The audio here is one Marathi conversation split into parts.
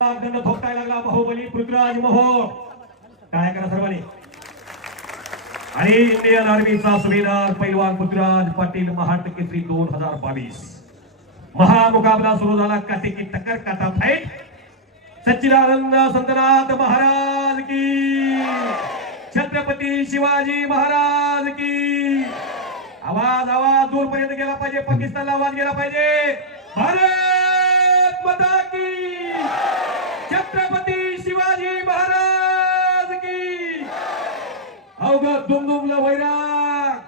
दंड ठोकताय लागला बाहुबली पृथ्वीराज मोहोळ. काय करा सर्वांनी. आणि इंडियन आर्मीचा सुभेदार पैलवान पृथ्वीराज पाटील महाट केसरी 2022 महामुकाबला सुरू झाला. काटेकी टक्कर काटा फाईट. सच्चिदानंद संतनाथ महाराज की, छत्रपती शिवाजी महाराज की. आवाज आवाज दूरपर्यंत गेला पाहिजे. पाकिस्तानला आवाज गेला पाहिजे. भारत माता की, छत्रपती शिवाजी महाराज की. अवघा दुमदुमला वैराग,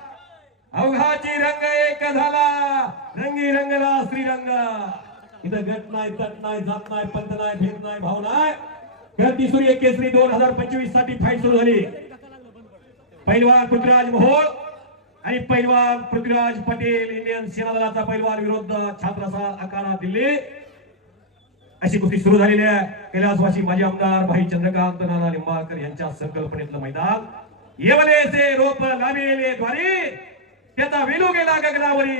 अवघाची रंग एक झाला. रंगी रंगला श्रीरंग. इथं गट नाही, तट नाही, जात नाही, पंत नाही, भेद नाही, भाव नाही. क्रांती सूर्य केसरी 2025 साठी फाईट सुरू झाली. पैलवान पृथ्वीराज मोहोळ आणि पैलवान पृथ्वीराज पटेल इंडियन सेना दलाचा पैलवान विरुद्ध छात्रसा अखाडा दिल्ली अशी कुस्ती सुरू झालेली आहे. कैलासवासी माजी आमदार भाई चंद्रकांत नाना निंबाळकर यांच्या संकल्पनेतलं मैदान. येवलेचे रोप लाविले द्वारी, त्याचा वेलू गेला गगनावरी.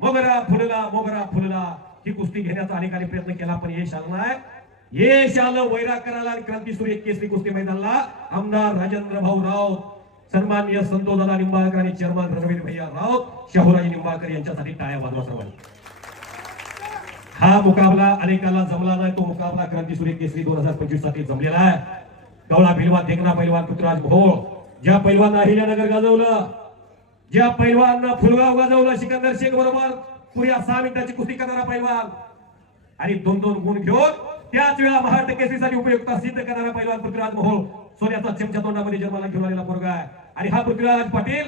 मोगरा फुलला, मोगरा फुलला. ही कुस्ती घेण्याचा अनेकांनी प्रयत्न केला पण यश आलं नाही. यश आलं वैराकराला आणि क्रांतीसूर्य केसरी कुस्ती मैदानाला. आमदार राजेंद्र भाऊ राऊत, सन्माननीय संतोषदादा निंबाळकर आणि चेअरमन रणवीर भैया राऊत, शाहूराजी निंबाळकर यांच्यासाठी टाळ्या वाजवा सर्वांनी. हा मुकाबला अनेकांना जमला नाही. तो मुकाबला क्रांतीसूर्य केसरी 2025 साठी जमलेला आहे. गवळा भिलवा देखना पैलवान पृथ्वीराज मोहोळ. ज्या पैलवान अहिल्यानगर गाजवलं, ज्या पैलवान फुलगाव गाजवलं, सिकंदर शेख बरोबर पुऱ्या 6 मिनिटाची कुस्ती करणारा पैलवान आणि 2-2 गुण घेऊन त्याच वेळा महाराष्ट्र केसरीसाठी उपयुक्तता सिद्ध करणारा पैलवान पृथ्वीराज मोहोळ. सोन्याचा चमचा तोंडामध्ये जन्माला घेऊन आलेला पोरगा आहे. आणि हा पृथ्वीराज पाटील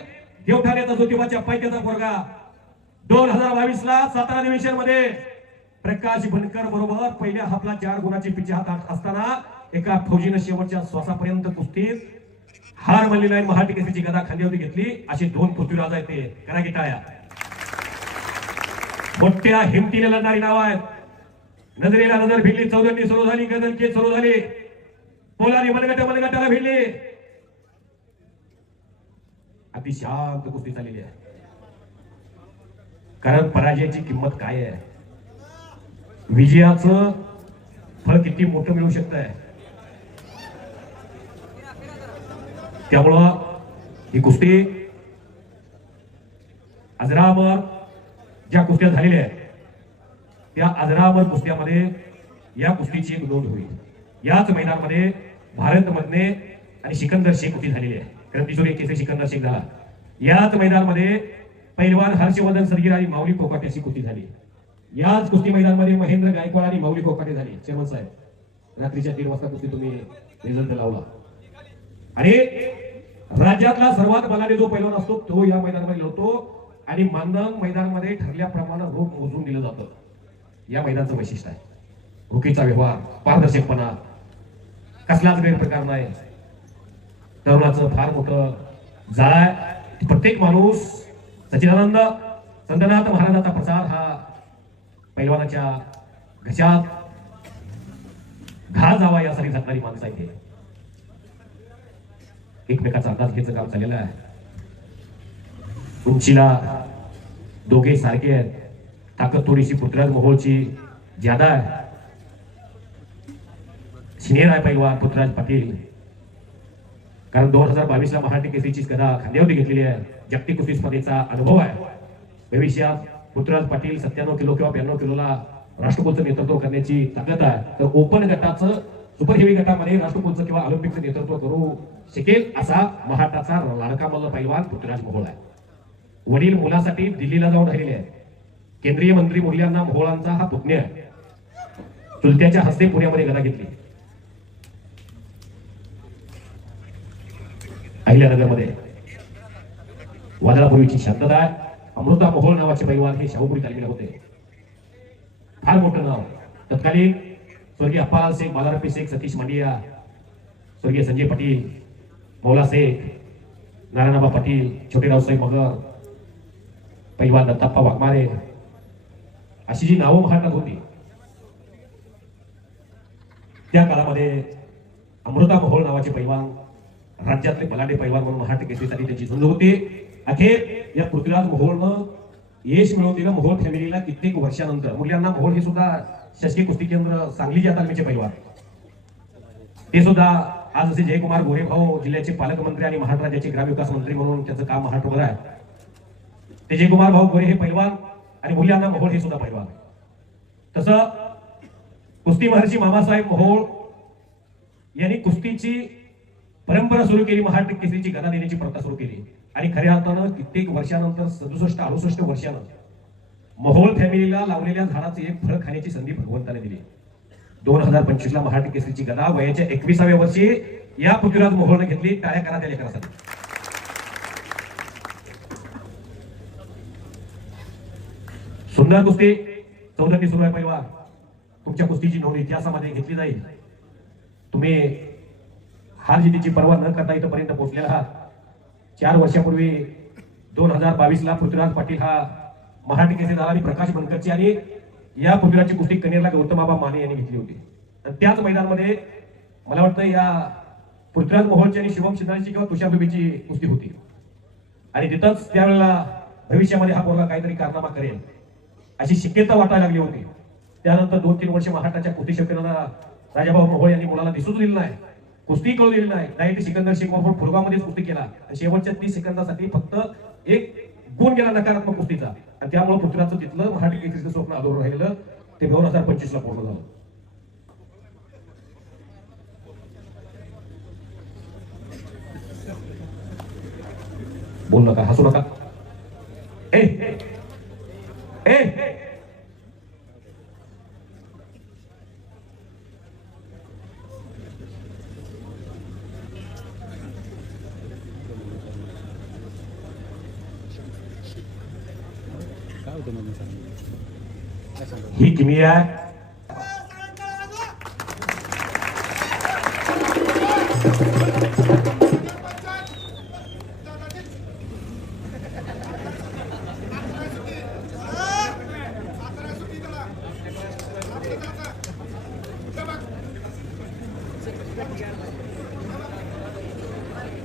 देवठाण्याचा ज्योतिबाच्या पायथ्याचा पोरगा. 2022 ला सातारा डिव्हिजन मध्ये प्रकाश बनकर बरोबर पहिल्या हाफला 4 गुणाची पिछे हात असताना एका फौजीनं शेवटच्या श्वासापर्यंत कुस्तीत हार मानली नाही. महाराष्ट्र केसरीची गदा खांद्यावरती घेतली. असे 2 पृथ्वीराज आहेत. ते करा की टाळ्या. मोठ्या हिमतीने लढणारी नाव आहेत. नजरेला नजर भिडली. चौदंडी सुरू झाली. गदलकेत सुरू झाली. पोलादी मनगटाला भिडली. अति शांत कुस्ती चाललेली आहे. कारण पराजयाची किंमत काय आहे, विजयाचं फळ किती मोठं मिळू शकतंय. त्यामुळं ही कुस्ती अजरामर ज्या कुस्त्या झालेल्या आहेत त्या अजरामर कुस्त्यामध्ये या कुस्तीची एक नोंद होईल. याच मैदानामध्ये भारत मधने आणि सिकंदर शेख कुस्ती झालेली आहे. क्रांतीसूर्य केसरी सिकंदर शेख झाला. याच मैदानामध्ये पैलवान हर्षवर्धन सरगीर आणि माऊली कोकाटे अशी कुस्ती झाली. याच कुस्ती मैदानामध्ये महेंद्र गायकवाड आणि माऊली कोकाटे झाली. चेअरमन साहेब रात्रीच्या 3 वाजता कुस्ती तुम्ही रिझल्ट लावला. आणि राज्यातला सर्वात बलाढ्य जो पैलवान असतो तो या मैदानामध्ये लढतो. आणि मानधन मैदानामध्ये ठरल्याप्रमाणे रोख मोजून दिलं जातं. या मैदानाचं वैशिष्ट्य आहे. रोखीचा व्यवहार, पारदर्शकपणा, कसलाच गैरप्रकार नाही. तरुणाचं फार मोठं जाळ आहे. प्रत्येक माणूस सच्चिदानंद संतनाथ महाराजांचा प्रसार हा पैलवानाच्या घशात घा जावा यासाठी झटणारी माणसं आहेत. एकमेकाचा अंदाज घ्यायचं काम चाललेलं आहे. उंचीला दोघे सारखे आहेत. ताकद थोडीशी पृथ्वीराज मोहोळची ज्यादा आहे. सिनियर आहे पैलवान पृथ्वीराज पाटील. कारण 2022 ला महाराष्ट्र केसरीची गदा खांद्यावरती घेतलेली आहे. जागतिक कुस्ती स्पर्धेचा अनुभव आहे. भविष्यात पृथ्वीराज पाटील 97 किलो किंवा 92 किलोला राष्ट्रकुलचं नेतृत्व करण्याची ताकद आहे. तर ओपन गटाचं, सुपर हेवी गटामध्ये राष्ट्रकुलचं किंवा ऑलिम्पिकचं नेतृत्व करू शकेल असा महाराष्ट्राचा लाडका मल्ल पैलवान पृथ्वीराज मोहोळ आहे. वडील मुलासाठी दिल्लीला जाऊन राहिलेले आहेत. केंद्रीय मंत्री मोहल्यांना मोहोळांचा हा पुतण्या आहे. चुलत्याच्या हस्ते पुण्यामध्ये गदा घेतली. अहिल्यानगरमध्ये वादळापूर्वीची शांतता आहे. अमृता मोहोळ नावाचे पैलवान हे शाहूपुरी तालमीला होते. फार मोठं नाव. तत्कालीन स्वर्गीय अप्पालाल शेख, बालारप्पी शेख, सतीश मांडिया, स्वर्गीय संजय पाटील, मौला शेख, नारायणबा पाटील, छोटे रावसाहेब मगर, पैलवान दत्ताप्पा वाघमारे अशी जी नावं महाराष्ट्रात होती त्या काळामध्ये अमृता मोहोळ नावाचे पैलवान राज्यातले बलाढ्य पैलवान म्हणून महाराष्ट्र केसरीसाठी त्यांची झुंज होती. अखेर या पृथ्वीराज मोहोळनं यश मिळवून दिलं मोहोळ फॅमिलीला कित्येक वर्षानंतर. मुलांना मोहोळ हे सुद्धा शासकीय कुस्ती केंद्र सांगलीच्या तालमीचे पैलवान ते सुद्धा आज असे जयकुमार गोरे भाऊ जिल्ह्याचे पालकमंत्री आणि महाराष्ट्र राज्याचे ग्रामविकास मंत्री म्हणून त्याचं काम महाराष्ट्रभर आहे. ते जयकुमार भाऊ गोरे हे पैलवान आणि मुल्यांना मोहोळ हे सुद्धा पैलवान. तसं कुस्ती महर्षी मामासाहेब मोहोळ यांनी कुस्तीची परंपरा सुरू केली, महाराष्ट्र केसरीची गदा देण्याची प्रथा सुरू केली आणि खऱ्या अर्थानं कित्येक वर्षानंतर 67-68 वर्षानं मोहोळ फॅमिलीला लावलेल्या झाडाचे एक फळ खाण्याची संधी भगवंताने दिली. 2025 ला महाराष्ट्र केसरीची गदा वयाच्या 21व्या वर्षी या पृथ्वीराज मोहोळने घेतली. टाळ्या करा त्या लेकरासाठी. सुंदर कुस्ती चौथी सुरू आहे. पैलवान तुमच्या कुस्तीची नोंद इतिहासामध्ये घेतली जाईल. तुम्ही हार जितीची पर्वा न करता इथपर्यंत पोहोचलेला आहात. 4 वर्षापूर्वी 2022 ला पृथ्वीराज पाटील हा महाराष्ट्र केसरी झाला आणि प्रकाश बनकरची आणि या पृथ्वीराजची कुस्ती कनेरला गौतमाबा माने यांनी घेतली होती. आणि त्याच मैदानामध्ये मला वाटतं या पृथ्वीराज मोहोळची आणि शिवम शिंदाची किंवा तुषार दुबेची कुस्ती होती आणि तिथंच त्यावेळेला भविष्यामध्ये हा पोरगा काहीतरी कारनामा करेल अशी शक्यता वाटायला लागली होती. त्यानंतर 2-3 वर्ष महाराष्ट्राच्या कुस्ती शौकीनांना राजाभाऊ मोहोळ यांनी मुलाला दिसूच दिलं नाही, कुस्ती कळू दिली नाही. डायरेक्ट सिकंदर शेख मोहोळ फुलगावमध्येच कुस्ती केला आणि शेवटच्या 30 सेकंदासाठी फक्त एक गुण गेला नकारात्मक कुस्तीचा आणि त्यामुळे पृथ्वीराजचं तिथलं महाराष्ट्र केसरीचं स्वप्न अधोर राहिलेलं ते 2025 ला पूर्ण झालं. बोल नका, हसू नका. ए ए ही किमी आहे.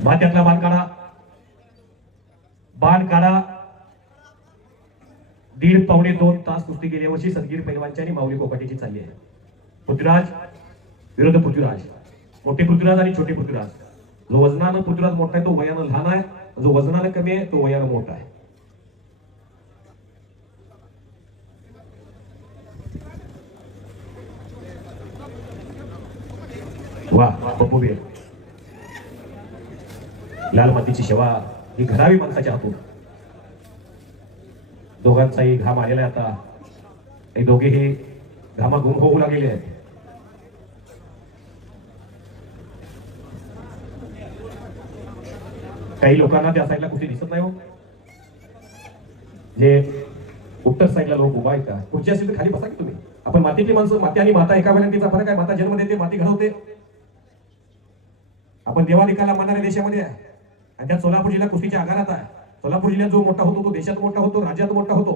भात्यातला बाण काढा, बाण काढा. 1.5-2 तास कुस्ती गेल्या वर्षी सदगीर पैलवानची आणि माऊली कोकाटीची चालली आहे. पृथ्वीराज विरुद्ध पृथ्वीराज, मोठे पृथ्वीराज आणि छोटे पृथ्वीराज. जो वजनानं पृथ्वीराज मोठा आहे तो वयानं लहान आहे, जो वजनानं कमी आहे तो वयानं मोठा आहे. वा बप्पू लाल मातीची सेवा ही घडावी माणसाच्या हातून. दोघांचाही घाम आलेला आहे. आता हे दोघेही घामाघूम होऊ लागलेले आहेत. काही लोकांना त्या साईडला कुठे दिसत नाही हो, जे उत्तर साईडला लोक उभा आहेत का. खुर्ची असेल तर खाली बसा की तुम्ही. आपण मातीतली माणसं, माती आणि माता एका वेळेला फरक आहे. माता जन्म देते, माती घडवते. आपण देवादिकाला मानणाऱ्या देशामध्ये आहे आणि त्या सोलापूर जिल्हा कुस्तीच्या आगारात आहे. सोलापूर जिल्ह्यात जो मोठा होतो तो देशात मोठा होतो, राज्यात मोठा होतो.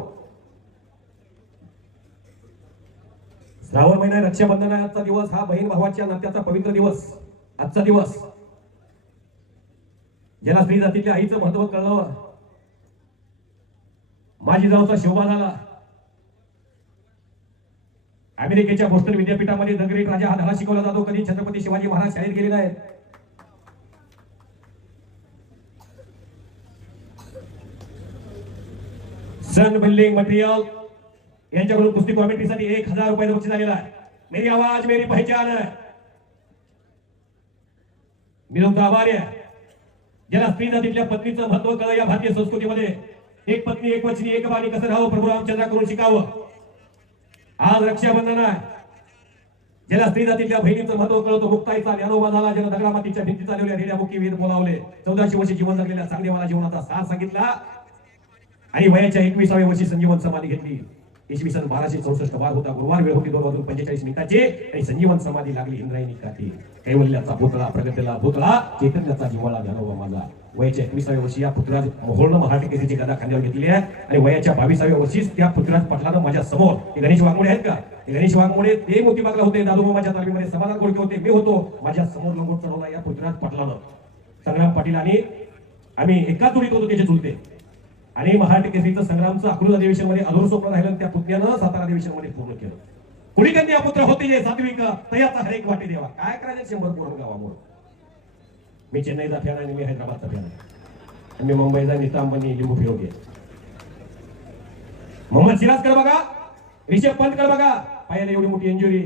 श्रावण महिना रक्षाबंधनाचा दिवस, हा बहीण भावाच्या नात्याचा पवित्र दिवस. आजचा दिवस ज्याला स्त्री जातीच्या आईचं महत्व कळलं, माझी जाऊचा शोभा झाला. अमेरिकेच्या बोस्टन विद्यापीठामध्ये द ग्रेट राजा हा धडा शिकवला जातो. कधी छत्रपती शिवाजी महाराज शाळेत गेले नाहीत. सन बिल्डिंग मटेरियल यांच्याकडून कुस्ती कॉमेंट्रीसाठी 1000 रुपये बक्षीस झालेला आहे. मेरी आवाज मेरी पहचान है. मी तुमचा आभारी आहे. ज्याला स्त्री जातीतल्या पत्नीचं महत्व कळलं या भारतीय संस्कृतीमध्ये, एक पत्नी एक वचनी एक बाणी कसं राहावं प्रभू रामचंद्राकडून शिकावं. आज रक्षाबंधन आहे. ज्याला स्त्री जातीतल्या बहिणीचं महत्व कळतो, मुक्ताईचा ज्ञानोबा झाला. ज्याला दगडा मातीच्या भिंती चालवल्या, रेड्या मुखी वेद बोलावले, 1400 वर्ष जीवन जगलेल्या चांगदेवाला जीवनाचा सार सांगितला आणि वयाच्या 21व्या वर्षी संजीवन समाधी घेतली. इसवी सन 1264 वार होता. गुरुवार वेळ होती 2:45 आणि संजीवन समाधी लागली इंद्रायणी काठी. कैवल्याचा भूतळा, प्रगतीला भूतळा, चैतन्याचा जीवाला ज्ञानोबा माझा. वयाच्या 21व्या वर्षी या पृथ्वीराज मोहोळनं महाराष्ट्र केसरीची गदा खांद्यावर घेतली आहे आणि वयाच्या 22व्या वर्षीच त्या पृथ्वीराज पाटलानं माझ्या समोर, हे गणेश वाघमोडे आहेत का, हे गणेश वाघमोडे ते मोतीबागला होते, दादोबाच्या तालमीमध्ये समाधान गोडके होते, मी होतो. माझ्या समोर लंगोट चढवला या पृथ्वीराज पाटलानं. संग्राम पाटील आणि आम्ही एकाच जोडीत होतो, त्याचे चुलते. आणि महाराष्ट्र केसरीचं संग्रामचं अकलूज अधिवेशन मध्ये अधोर स्वप्न राहिलं, त्या पुतण्यानं सातारा अधिवेशन मध्ये पूर्ण केलं. कुळीकन्या पुत्र होते जे सात्विक तयाचा हरेक वाटे देवा. काय करायचं 100 पोरं गावामुळे. मी चेन्नईचा फॅन आणि मी हैदराबादचा फॅन आहे. मी मुंबईचा नीता अंबानी लिंबू फिरवते. मोहम्मद सिराजकडे बघा, रिषभ पंतकडे बघा, पायाला एवढी मोठी इंजुरी.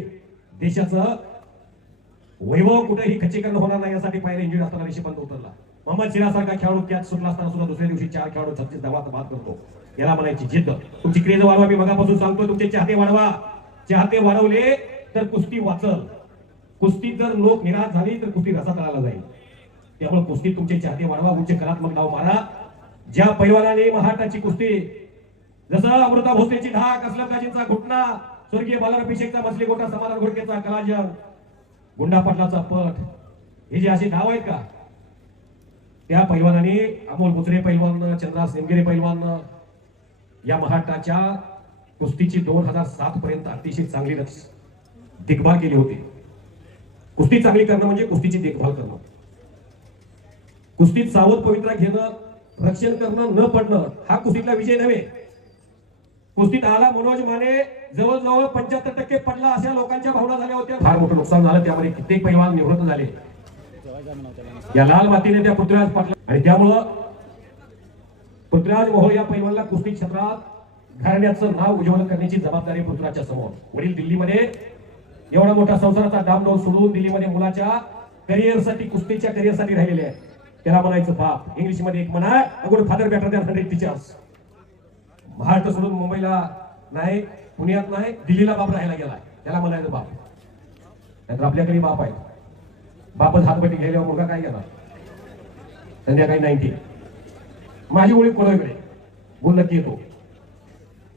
देशाचं वैभव कुठेही खच्चीकरण होणार नाही यासाठी पायाला इंजुरी असताना रिषभ पंत उतरला. मोहम्मद सिराज सारखा खेळाडू कॅच सुटला असताना सुद्धा दुसऱ्या दिवशी 4 खेळाडू 36 धावात बाद करतो. याला म्हणायची जिद्द. तुमची क्रेज वाढवा. मी मगापासून सांगतो तुमचे चाहते वाढवा. चाहते वाढवले तर कुस्ती वाचल. कुस्ती जर लोक निराश झाली तर कुस्ती रसातळाला जाईल. त्यामुळे कुस्ती तुमचे चाहते वाढवा. उच्च कलात्मक डाव मारा. ज्या पैलवानाने महाराष्ट्राची कुस्ती जसं अमृता भोसलेची ढाक, असलम गाजींचा घुटना, स्वर्गीय बालाराम अभिषेकचा मसली गोटा, समाधान घोडकेचा कलाजंग, गुंडा पाटलाचा पट, हे जे असे नाव आहेत का त्या पैलवानाने, अमोल बुचरे पैलवान, चंद्रास निमगिरे पैलवान या महाराष्ट्राच्या कुस्तीची 2007 पर्यंत अतिशय चांगली देखभाल केली होती. कुस्ती चांगली करणं म्हणजे कुस्तीची देखभाल करणं. कुस्तीत सावध पवित्रा घेणं, रक्षण करणं, न पडणं हा कुस्तीतला विजय नव्हे. कुस्तीत आला मनोज माने जवळजवळ 75% पडला अशा लोकांच्या भावना झाल्या होत्या. फार मोठं नुकसान झालं. त्यामध्ये कित्येक पैलवान निवृत्त झाले या लाल मातीने त्या पृथ्वीराज पाटला. आणि त्यामुळं पृथ्वीराज मोहोळ या पैलवानला कुस्ती क्षेत्रात घराण्याचं नाव उज्ज्वल करण्याची जबाबदारी पृथ्वीराजच्या समोर. वडील दिल्लीमध्ये एवढा मोठा संसाराचा डामडौल सोडून दिल्लीमध्ये मुलाच्या करिअरसाठी, कुस्तीच्या करिअरसाठी राहिलेले आहे. त्याला म्हणायचं बाप. इंग्लिश मध्ये एक म्हणा, अगोदर father better than 100 teachers. Maharashtra सोडून मुंबईला नाही, पुण्यात नाही, दिल्लीला बाप राहायला गेलाय. त्याला म्हणायचं बाप. नाहीतर आपल्याकडे बाप आहे. बापच हातबटी घ्यायला मुलगा काय गेला. संध्याकाळी 90 माझी ओळख कोणाकडे बोललं की येतो.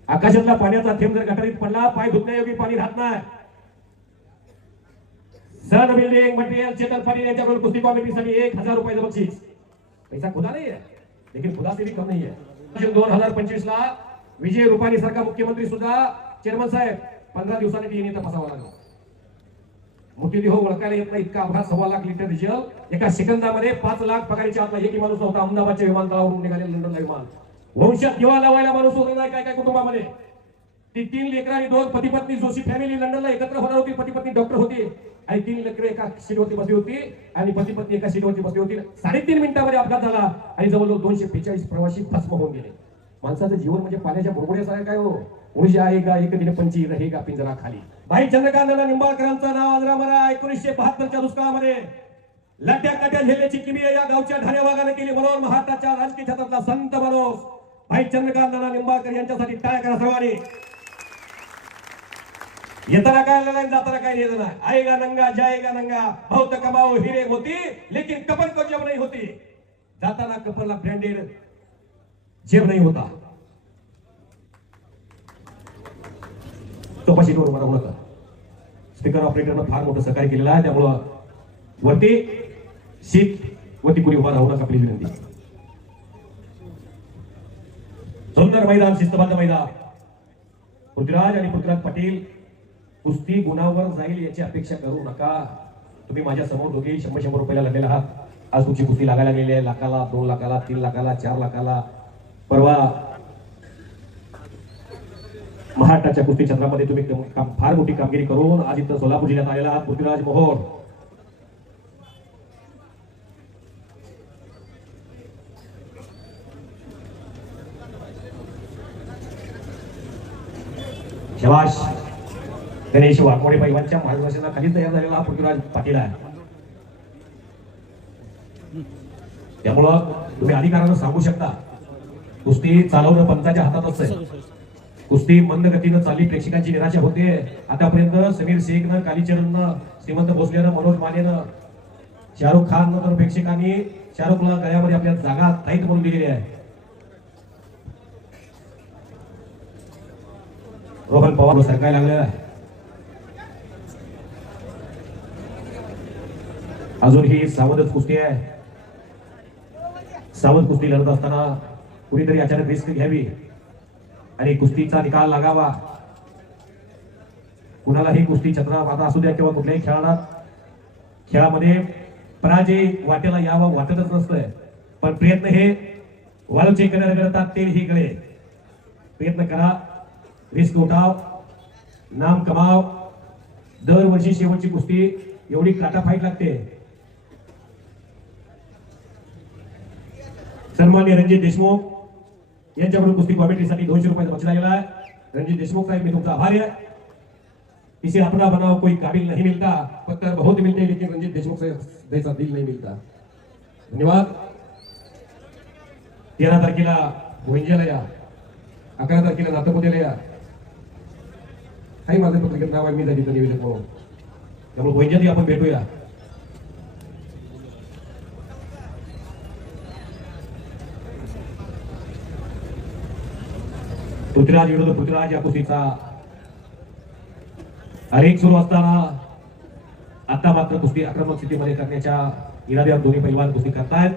आकाशातला पाण्याचा थेंब जर गटारीत पडला, पाय धुतण्यायोगी पाणी राहत नाही. सन बिल्डिंग मटेरियल चेतन पाटील यांच्याकडून कुस्ती कॉमिटीसाठी 1000 रुपयाचं बक्षीस. पैसा खुदा नाही है, लेकिन खुदा से भी कम नहीं है. 2025 ला विजय रुपाणी सारखा मुख्यमंत्री सुद्धा चेअरमन साहेब 15 दिवसांनी डीएनए तपासावा लागला. मृत्यूदेह ओळखायला येत नाही. इतका अपघात, 1.25 लाख लिटर डिझेल एका सेकंदामध्ये, 5 लाख पगारीच्या आतला एकही माणूस नव्हता. अहमदाबादच्या विमानतळावरून निघाले लंडनला विमान. वंशात दिवा लावायला माणूस होता नाही. काय काय कुटुंबामध्ये ती 3 लेकरं आणि 2 पती पत्नी जोशी फॅमिली लंडनला एकत्र होणार होती. पती पत्नी डॉक्टर होते आणि 3 लेकरं एका सीटवरती बसली होती आणि पती पत्नी एका सीटवरती बसली होती. 3.5 मिनिटांमध्ये अपघात झाला आणि जवळजवळ 245 प्रवासी भस्म होऊन गेले. माणसाचं जीवन म्हणजे पाण्याच्या बुडबुड्यासारखं काय हो. ऊर्जा आएगा एक दिन पंची रहेगा पिंजरा खाली. भाई चंद्रकांत निंबाळकरांचं नाव आजरा मरा. 1972च्या दुष्काळामध्ये लट्या कट्या झेलण्याची किमी या गावच्या ढाण्या वागाने केली. म्हणून महाराष्ट्राच्या राजकीय क्षेत्रातला संत माणूस भाई चंद्रकांत निंबाळकर यांच्यासाठी टाळ्या करा सर्वांनी. येताना काय आलेला, जाताना काय नेलं नाही. आएगा नंगा जाएगा नंगा. बहुत कमाओ हिरे होती लेकिन कपल को जेब नहीं होती. जाताना कपलला ब्रँडेड जेब नाही होता. तो पाशी उभा राहू नका. स्पीकर ऑपरेटरनं फार मोठं सहकार्य केलेलं आहे. त्यामुळं वरती सीट वरती कुणी उभा राहू नका प्लीज विनंती. सुंदर मैदान, शिस्तबद्ध मैदान. पृथ्वीराज आणि पृथ्वीराज पाटील कुस्ती गुणावर जाईल याची अपेक्षा करू नका. तुम्ही माझ्या समोर दोघे 100 रुपयाला लढलेला आहात. आज तुमची कुस्ती लागायला गेली आहे. लाखाला, 2 लाखाला, 3 लाखाला, 4 लाखाला. परवा महाराष्ट्राच्या कुस्ती क्षेत्रामध्ये तुम्ही फार मोठी कामगिरी करून आज इथं सोलापूर जिल्ह्यात आलेला आहात. पृथ्वीराज मोहोळ शबाश. गणेश वाघमोडे पैलवानच्या मार्गदर्शनाखाली तयार झालेला हा पृथ्वीराज पाटील आहे. त्यामुळं तुम्ही अधिकारानं सांगू शकता कुस्ती चालवणं पंचाच्या हातात असतं. कुस्ती मंद गतीनं चालली, प्रेक्षकांची निराशा होते. आतापर्यंत समीर शेखनं, कालीचरणनं, श्रीमंत भोसलेनं, मनोज मानेनं, शाहरुख खान तर प्रेक्षकांनी शाहरुखला गळ्यामध्ये आपल्या जागा ताईत म्हणून दिलेली आहे. रोहन पवार सरकायला लागलेला आहे. अजून ही सावधच कुस्ती आहे. सावध कुस्ती लढत असताना कुणीतरी अचानक रिस्क घ्यावी आणि कुस्तीचा निकाल लागावा. कुणालाही कुस्ती क्षेत्रात आता असू द्या किंवा कुठल्याही खेळामध्ये पराजय वाटेला यावं वाटतच नसतंय. पण प्रयत्न हे वाळूचे कणं करतात, तेल ही गळे. प्रयत्न करा, रिस्क उठाव, नाम कमाव. दरवर्षी शेवटची कुस्ती एवढी काटा फाईट लागते. सन्माननीय रणजित देशमुख यांच्याकडून कुस्ती कॉमेंट्रीसाठी 200 रुपयाचा बक्षीस आलेला आहे. रणजित देशमुख साहेब मी तुमचा आभारी आहे. इसे अपना बनाओ कोई काबिल नहीं मिलता, पत्थर बहुत मिलते हैं लेकिन रंजीत देशमुख से जैसा दिल नहीं मिलता. धन्यवाद. 13 तारखेला भोंजेला या, 11 तारखेला नातपुतेला या. काही माझे पत्रकार नाव आहे, मी तिथं निवेदक म्हणून, त्यामुळे भोंजेत आपण भेटूया. पृथ्वीराज विरुद्ध पृथ्वीराज या कुस्तीचा अनेक सुरू असताना आता मात्र कुस्ती आक्रमक स्थितीमध्ये करण्याच्या इराद्यावर दोन्ही पैलवान कुस्ती करतायत.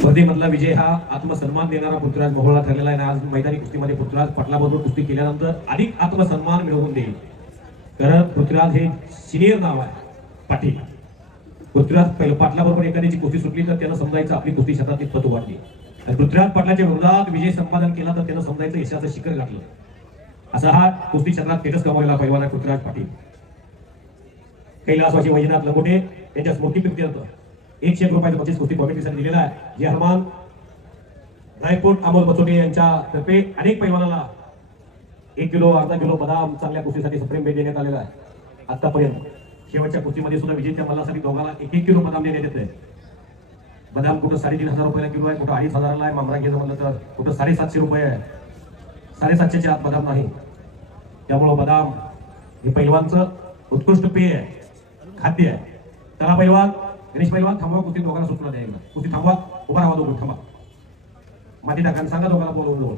स्पर्धेमधला विजय हा आत्मसन्मान देणारा पृथ्वीराज मोहोळला ठरलेला आहे. आज मैदानी कुस्तीमध्ये पृथ्वीराज पाटलाबरोबर कुस्ती केल्यानंतर अधिक आत्मसन्मान मिळवून देईल. कारण पृथ्वीराज हे सिनियर नाव आहे. पाटील पृथ्वीराज पाटलाबरोबर एखाद्याची कुस्ती सुटली तर त्यानं समजायचं आपली कुस्ती क्षेत्रातली पत वाढली. आणि पृथ्वीराज पाटलाच्या विरोधात विजय संपादन केला तर त्यानं समजायचं यशाचं शिखर गाठलं. असा हा कुस्ती क्षेत्रात तेजस कमावलेला पैलवान आहे पृथ्वीराज पाटील. कैलासवासी वैजनाथ लंगोटे यांच्या स्मृतीप्रित्यर्थ 101 रुपयाचं बक्षीस कुस्ती कॉमेंट्रीसाठी दिलेला आहे. जे हनुमान रायकोट अमोल बचोटे यांच्या तर्फे अनेक पैलवानाला 1 किलो अर्धा किलो बदाम चांगल्या कुस्तीसाठी सुप्रीम भेट देण्यात आलेला आहे. आतापर्यंत शेवटच्या कुस्तीमध्ये सुद्धा विजेत्या मल्लासाठी दोघांना 1-1 किलो बदाम देण्यात येते. बदाम कुठं 3,500 रुपयाला किलो आहे, कुठं 2,500 आहे. मामरा घ्यायचं म्हणलं तर कुठं 750 रुपये आहे. 750च्या आत बदाम नाही. त्यामुळं बदाम हे पैलवानचं उत्कृष्ट पेय आहे, खाद्य आहे. त्याला पैलवान गणेश पैलवान थांबवा, कुस्ती दोघांना सूचना द्या. एकदा कुस्ती थांबवा, उभा राहा, दोघं थांबा. माती टाका, सांगा दोघांना बोलवून जवळ.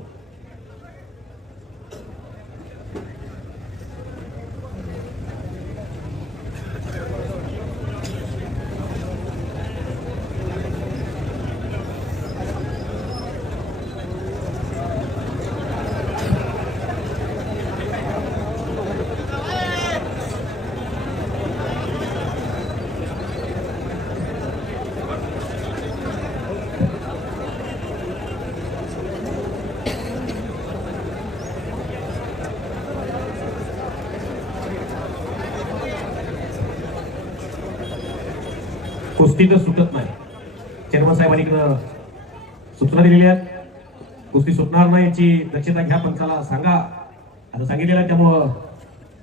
कुस्ती तर सुटत नाही. चेअरमन साहेबांनी सूचना दिलेली आहेत. कुस्ती सुटणार नाही याची दक्षता घ्या, पंचाला सांगा असं सांगितलेलं आहे. त्यामुळं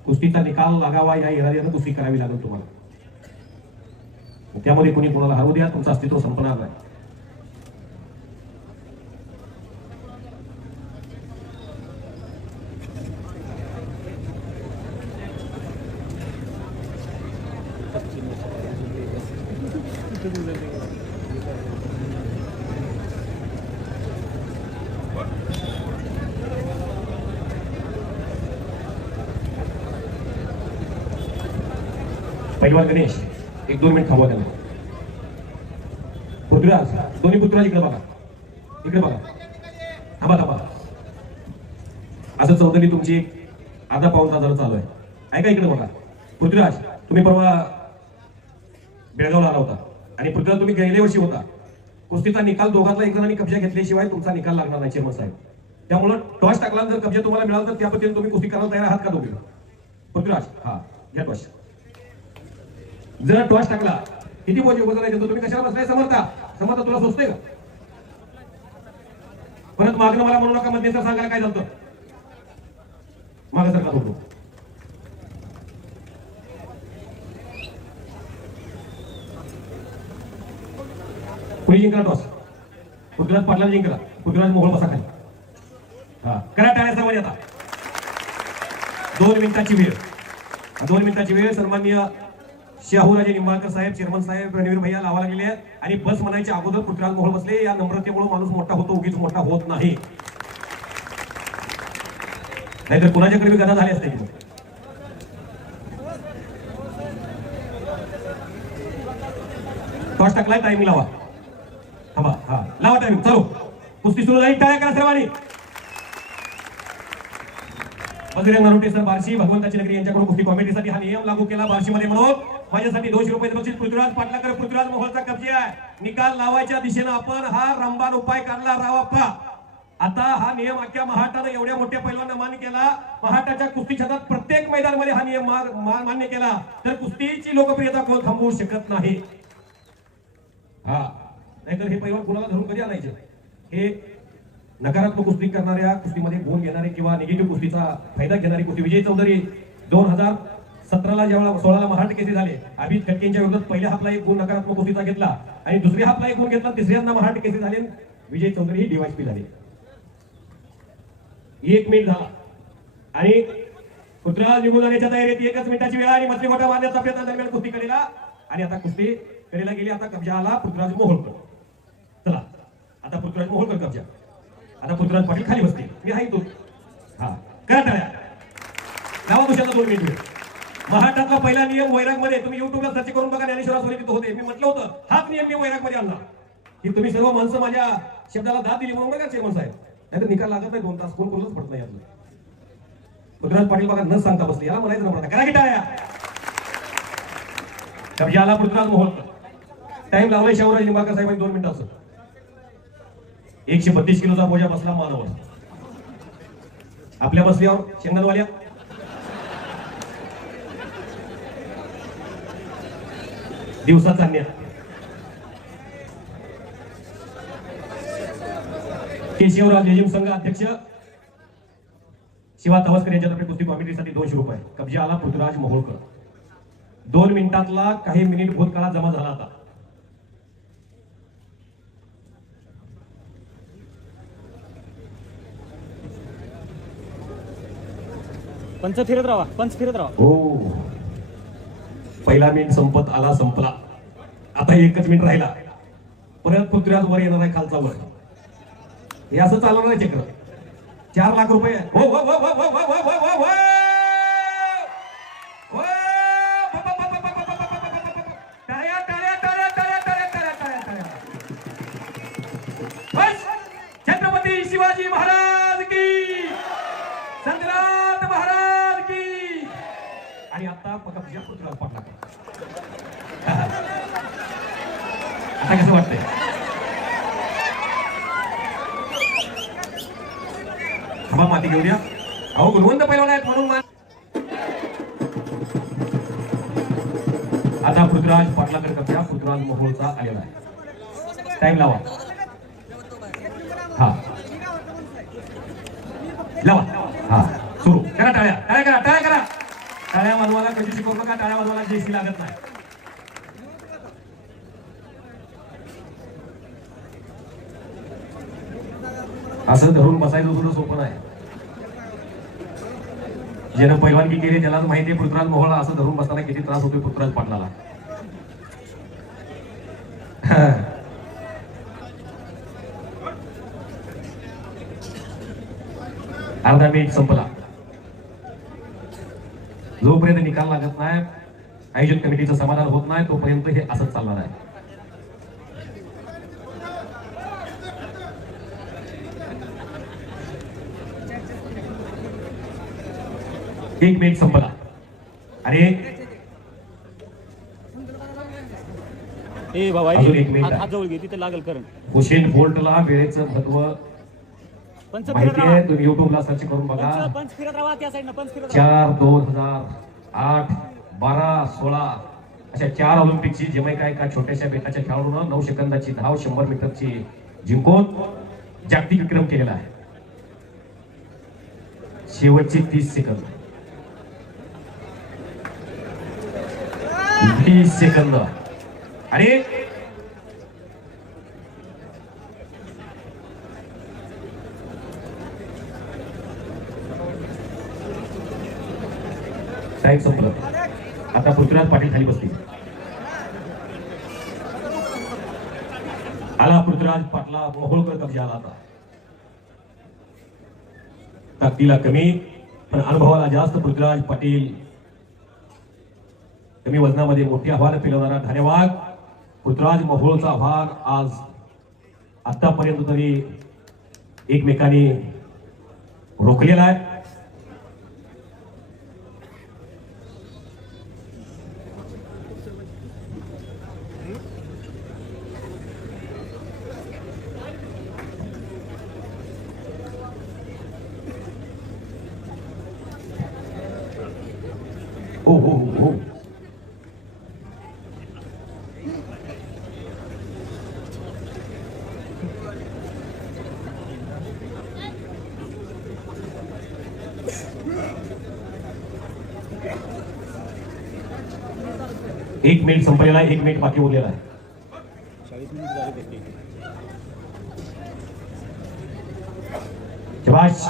कुस्तीचा निकाल लागावा या इराद्यानं कुस्ती करावी लागेल तुम्हाला. त्यामध्ये कोणी कोणाला हरवू द्या, तुमचं अस्तित्व संपणार नाही. पैलवान गणेश 1-2 मिनिट थांबवा त्यांना. पृथ्वीराज, दोन्ही पृथ्वीराज इकडे बघा, इकडे बघा. थांबा थांबा. असं चौधरी तुमची अर्धा पाऊण तासाला चालू आहे. ऐका, इकडे बघा. पृथ्वीराज, तुम्ही परवा बेळगावला आला होता आणि पृथ्वीराज तुम्ही गेल्या वर्षी होता. कुस्तीचा निकाल दोघांना एक जणांनी कब्जा घेतल्याशिवाय तुमचा निकाल लागणार नाही चेअरमन साहेब. त्यामुळे टॉस टाकला जर कब्जा तुम्हाला मिळाला तर त्या पद्धतीने तुम्ही कुस्ती करायला तयार आहात का दोघे? पृथ्वीराज, हा घ्या टॉस. जर टॉस टाकला, किती वजन आहे तुम्ही कशाला बसलाय? समर्था, समर्था तुला सोचते का? परत मागणं मला म्हणू नका, मध्यंतर सांगायला काय झालं. मागे सरकार होतो. कुणी जिंकला टॉस? पृथ्वीराज पाटलाने जिंकला. पृथ्वीराज मोहोळ बसा खाली. हा करा टाळ्या सर्वांनी. आता 2 मिनिटाची वेळ. 2 मिनिटाची वेळ. सन्माननीय शाहूराजे निंबाळकर साहेब, चेअरमन साहेब, रणवीर भैया लावा लागलेले आहेत. आणि बस म्हणायच्या अगोदर पृथ्वीराज मोहोळ बसले. या नम्रतेमुळे माणूस मोठा होतो, उगीच मोठा होत नाही. नाहीतर कुणाच्याकडे गदा झाली असते. टॉस टाकलाय, टायमिंग लावा. थांबा, हा लावा टायमिंग, चालू. कुस्ती सुरू झाली, टाळ्या करा सर्वांनी. बजरंग नरोटे सर बार्शी, भगवंताची नगरी यांच्याकडून कुस्ती कॉमेडीसाठी हा नियम लागू केला बार्शीमध्ये म्हणून माझ्यासाठी 200 रुपये बक्षीस. पृथ्वीराज पाटलाकर, पृथ्वीराज मोहोळचा कब्जा आहे. निकाल लावायच्या दिशेनं आपण हा रामबाण उपाय काढला रावाप्पा. आता हा नियम अख्ख्या महाराष्ट्रानं एवढ्या मोठ्या पैलवानांना मान्य केला. महाराष्ट्राच्या कुस्ती क्षेत्रात प्रत्येक मैदानामध्ये हा नियम मान्य केला तर कुस्तीची लोकप्रियता कोण थांबवू शकत नाही. हा नाहीतर हे पैलवान कोणाला धरून कधी आणायचे. हे नकारात्मक कुस्ती करणाऱ्या, कुस्तीमध्ये गुण घेणारे किंवा निगेटिव्ह कुस्तीचा फायदा घेणारी कुस्ती. विजय चौधरी 2017ला जेव्हा 16ला महाराष्ट्र केसरी झाले, अभित खटकेंच्या विरोधात पहिल्या हाफला एक गुण नकारात्मक कुस्तीचा घेतला आणि दुसऱ्या हाफला एक गुण घेतला. तिसऱ्यांदा महाराष्ट्र केसरी झाले. विजय चौधरी डीवायसपी झाले. 1 मिनिट झाला आणि पृथ्वीराज निघून जाण्याच्या तयारीत. 1च मिनिटाची वेळ आणि मछली गोटा मारण्याचा प्रयत्न दरम्यान कुस्ती कडेला आणि आता कुस्ती कडेला गेली. आता कब्जा आला पृथ्वीराज मोहोळकर. चला आता पृथ्वीराज मोहोळकर कब्जा. आता पृथ्वीराज पाटील खाली बसतील. मी आहे तो. हा करा टाळ्या, लावा दुसऱ्याला 2 मिनिट वेळ. महाराष्ट्रातला पहिला नियम वैराग मध्ये, तुम्ही युट्यूबला सर्च करून बघा, ज्ञानेश्वर सोरे तिथे होते. मी म्हटलं होतं हाच नियम मी वैराग मध्ये आणला की तुम्ही सर्व माणसं माझ्या शब्दाला दाद दिली म्हणून बघा चेअरमन साहेब. नाहीतर निकाल लागत नाही 2 तास, कोण कोणच पडत नाही. आपलं पृथ्वीराज पाटील बघा न सांगता बसले. याला म्हणायचं ना पडता, करा की टाळ्या. कब्जा आला पृथ्वीराज मोहोळकर. टाइम लावलाय शाहूराज लिंबाळकर साहेबांनी 2 मिनिटाचं. 132 किलोचा बोजा बसला मानवर. आपल्या बसल्यावर शेंगदाणवाल्या दिवसाचा अन्याय. केशवराज लेझिम संघ अध्यक्ष शिवा तवस्कर यांच्यातर्फे कुस्ती कॉमेडीसाठी 200 रुपये. कब्जा आला पृथ्वीराज मोहोळकर. 2 मिनिटातला काही मिनिट भूतकाळात जमा झाला. आता पंच फिरत राहा, पंच फिरत राहा. हो, पहिला मिनिट संपत आला, संपला. आता 1च मिनिट राहिला. परत पृथ्वीराज वर येणार आहे, खालचा वर. हे असं चालवणार आहे चक्र. 4 लाख रुपये. हो हो हो हो हो हो हो हो हो. टाळ्या टाळ्या टाळ्या टाळ्या टाळ्या टाळ्या टाळ्या टाळ्या. बस छत्रपती शिवाजी महाराज की, संग्राम महाराज की. आणि आता बघा पृथ्वीराज पाटला. आता कसं वाटतंय? हवा माती घेऊ द्या. अहो गुणवंत पैलवान आहेत म्हणून. आता पृथ्वीराज पाटलाकडे कब्जा पृथ्वीराज मोहोळचा आलेला आहे. टाइम लावा. हा लावा. हा सुरू करा. टाळ्या टाळ्या करा, टाळ्या करा. टाळ्या वाजवायला कधी शिकवू नका. टाळ्या वाजवायला जेसी लागत नाही. असं धरून बसायचं सुद्धा सोपं नाही. ज्यानं पैलवानगी केली त्यालाच माहिती आहे पृथ्वीराज मोहोळ असं धरून बसताना किती त्रास होतोय पृथ्वीराज पाटलाला. अर्धा मिनिट संपला. जोपर्यंत निकाल लागत नाही, आयोजन कमिटीचं समाधान होत नाही, तोपर्यंत हे असंच चालणार आहे. एक मिनिट संपला. अरे ए बाबा, अजून 1 मिनिट. हात जवळ घे, तिथे लागेल करंट. हुसेन बोल्टला वेळेचं महत्व माहिती आहे. तुम्ही युट्यूबला सर्च करून बघा. पंच फिरत राहा त्या साईडनं, पंच फिरत 4, 2008, 12, 16 अशा 4 ऑलिम्पिकची जमैका छोट्याशा बेटाच्या खेळाडूंना 9 सेकंदाची धाव 100 मीटरची जिंकून जागतिक विक्रम केलेला आहे. शेवटचे 30 सेकंद, 20 सेकंद. अरे टाइम संपला. आता पृथ्वीराज पाटील खाली बसतील. आला पृथ्वीराज पाटला मोहोळकर कब्जा आला. आता ताकदीला कमी पण अनुभवाला जास्त पृथ्वीराज पाटील. कमी वजनामध्ये मोठी आव्हानं पेलवणारा धान्यवाद पृथ्वीराज मोहोळचा भाग आज आतापर्यंत तरी एकमेकांनी रोखलेला आहे. हो हो हो. एक मिनिट संपलेला आहे, 1 मिनिट बाकी उरलेला आहे. 40 मिनिट झाले ते. शाबाश.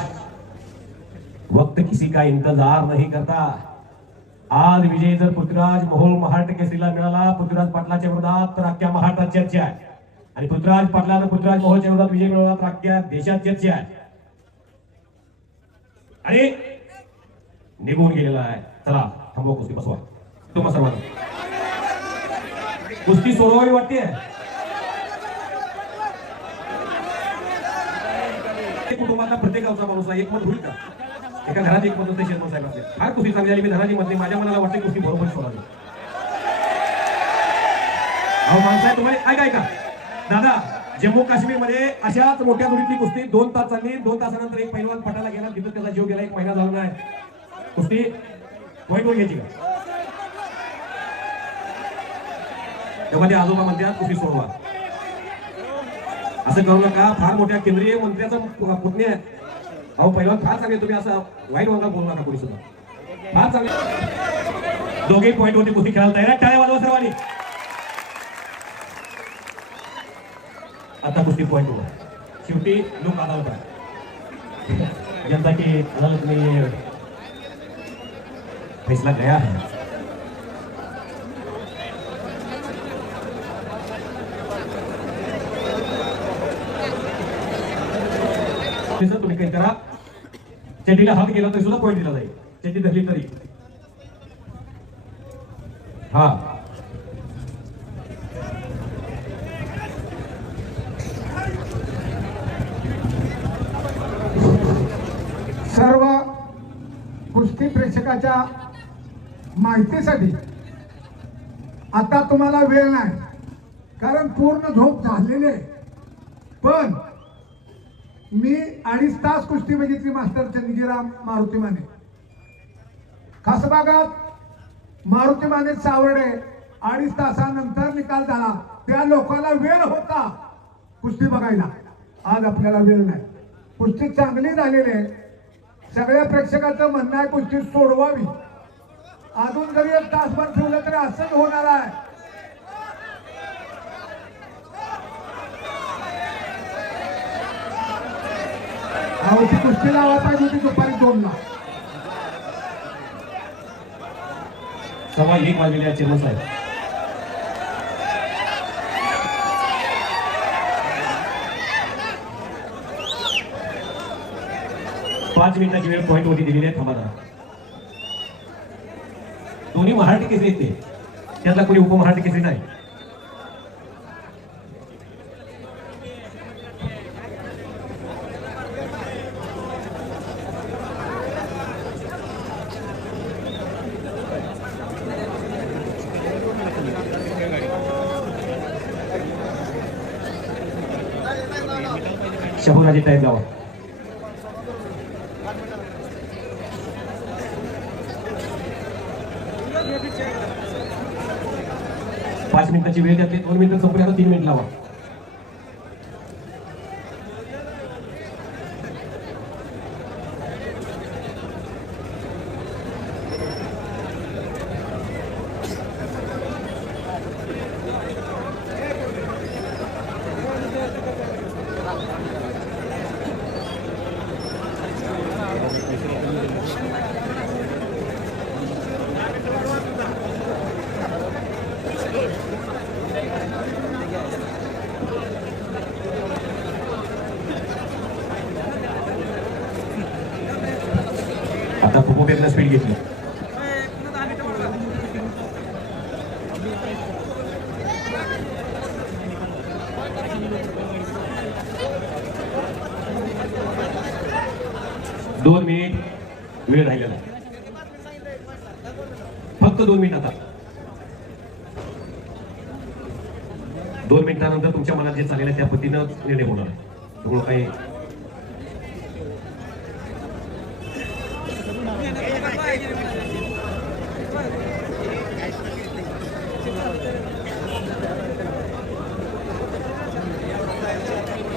वक्त किसी का इंतजार नहीं करता. आज विजय जर पृथ्वीराज मोहोळ महाराष्ट्र केसरीला मिळाला पृथ्वीराज पाटलाच्या विरोधात तर अख्ख्या महाराष्ट्रात चर्चा आहे. आणि पृथ्वीराज पाटलानं पृथ्वीराज मोहोळच्या विरोधात विजय मिळवला तर अख्ख्या देशात चर्चा आहे. आणि निघून गेलेला आहे. चला थांबवा, कुस्ती बसवा तुम्हा सर्वांना. कुस्ती सोडवावी वाटते. कुटुंबातला प्रत्येक गावचा माणूस आहे. एक मत होईल का? एका घरात एक मत शेअरमन साहेब असते. फार कुस्ती चांगली आली. मी धनाजी मध्ये माझ्या मनाला वाटते कुस्ती बरोबर सोडावी. अहो माणसाहेब तुम्हाला ऐका दादा, जम्मू काश्मीर मध्ये अशाच मोठ्या दुरीतली कुस्ती 2 तास चालली. 2 तासानंतर एक पैलवान पटाला गेला. तिथं त्याचा जीव गेला. 1 महिना झाला नाही. कुस्ती पॉईंटवर घ्यायची का? तेव्हा ते आजोबा म्हणतात कुस्ती सोडवा. असं करू नका. फार मोठ्या केंद्रीय मंत्र्याचा पुतणी आहे. अहो पहिला फार चांगले. तुम्ही असं वाईट वागा बोलू नका कोणी सुद्धा. फार चांगले. दोघे पॉईंट वरती कुस्ती खेळायला तयार. टाळ्या वाजवा सर्वांनी. आता कुस्ती पॉईंट वर. शेवटी लोक अदालत आहे. जनता की अदालत में फैसला गया है. तुम्ही काही करा. चेंडीला हात गेला तरी सुद्धा पॉईंट दिला जाईल. चेंडी धरली तरी. हा सर्व कुस्ती प्रेक्षकाच्या माहितीसाठी आता तुम्हाला वेळ नाही, कारण पूर्ण झोप झालेली आहे. पण मी 2.5 तास कुस्ती बघितली मास्टर चंदगीराम मारुती माने. खास भागात मारुती माने सावर्डे 2.5 तासानंतर निकाल झाला. त्या लोकांना वेळ होता कुस्ती बघायला. आज आपल्याला वेळ नाही. कुस्ती चांगली झालेली आहे. सगळ्या प्रेक्षकाचं म्हणणं आहे कुस्ती सोडवावी. अजून जरी 1 तासभर ठेवलं तरी असंच होणार आहे. ती कुस्ती लावा पाहिजे होती दुपारी 2ला. 1:15 वाजलेले आहे चेअरमन साहेब. पाच मिनिटाची वेळ पॉईंट वरती दिलेली आहे. थांबा जरा. दोन्ही मराठी केसरी येते. त्यातला कोणी उपमराठी केसरी नाही. शहूराजी टाईप गावा. पाच मिनिटाची वेळ द्या. 2 मिनिटं संपली. आता 3 मिनिट लावा. आता खूप मोठ्या स्पीड घेतली. 2 मिनिट वेळ राहिलेला आहे. फक्त 2 मिनिट आता. 2 मिनिटानंतर तुमच्या मनात जे चाललेलं आहे त्या पद्धतीनं निर्णय होणार आहे. त्यामुळं काही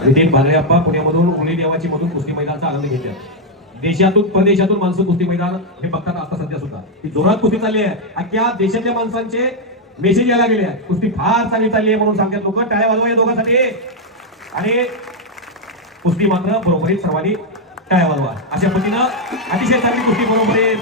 नितीन भांगरेप्पा पुण्यामधून उरली देवाची मधून कुस्ती मैदानाचा आनंद घेतला. देशातून परदेशातून माणसं कुस्ती मैदान हे बघतात आता सध्या सुद्धा. ही जोरात कुस्ती चालली आहे. अख्ख्या देशातल्या माणसांचे मेसेज यायला गेले आहेत. कुस्ती फार चांगली चालली आहे म्हणून सांगतात लोक. टाळ्या वाजवा या दोघांसाठी. आणि कुस्ती मात्र बरोबरीत सर्वांनी टाळ्या वाजवा. अशा पद्धतीनं अतिशय चांगली कुस्ती बरोबरीत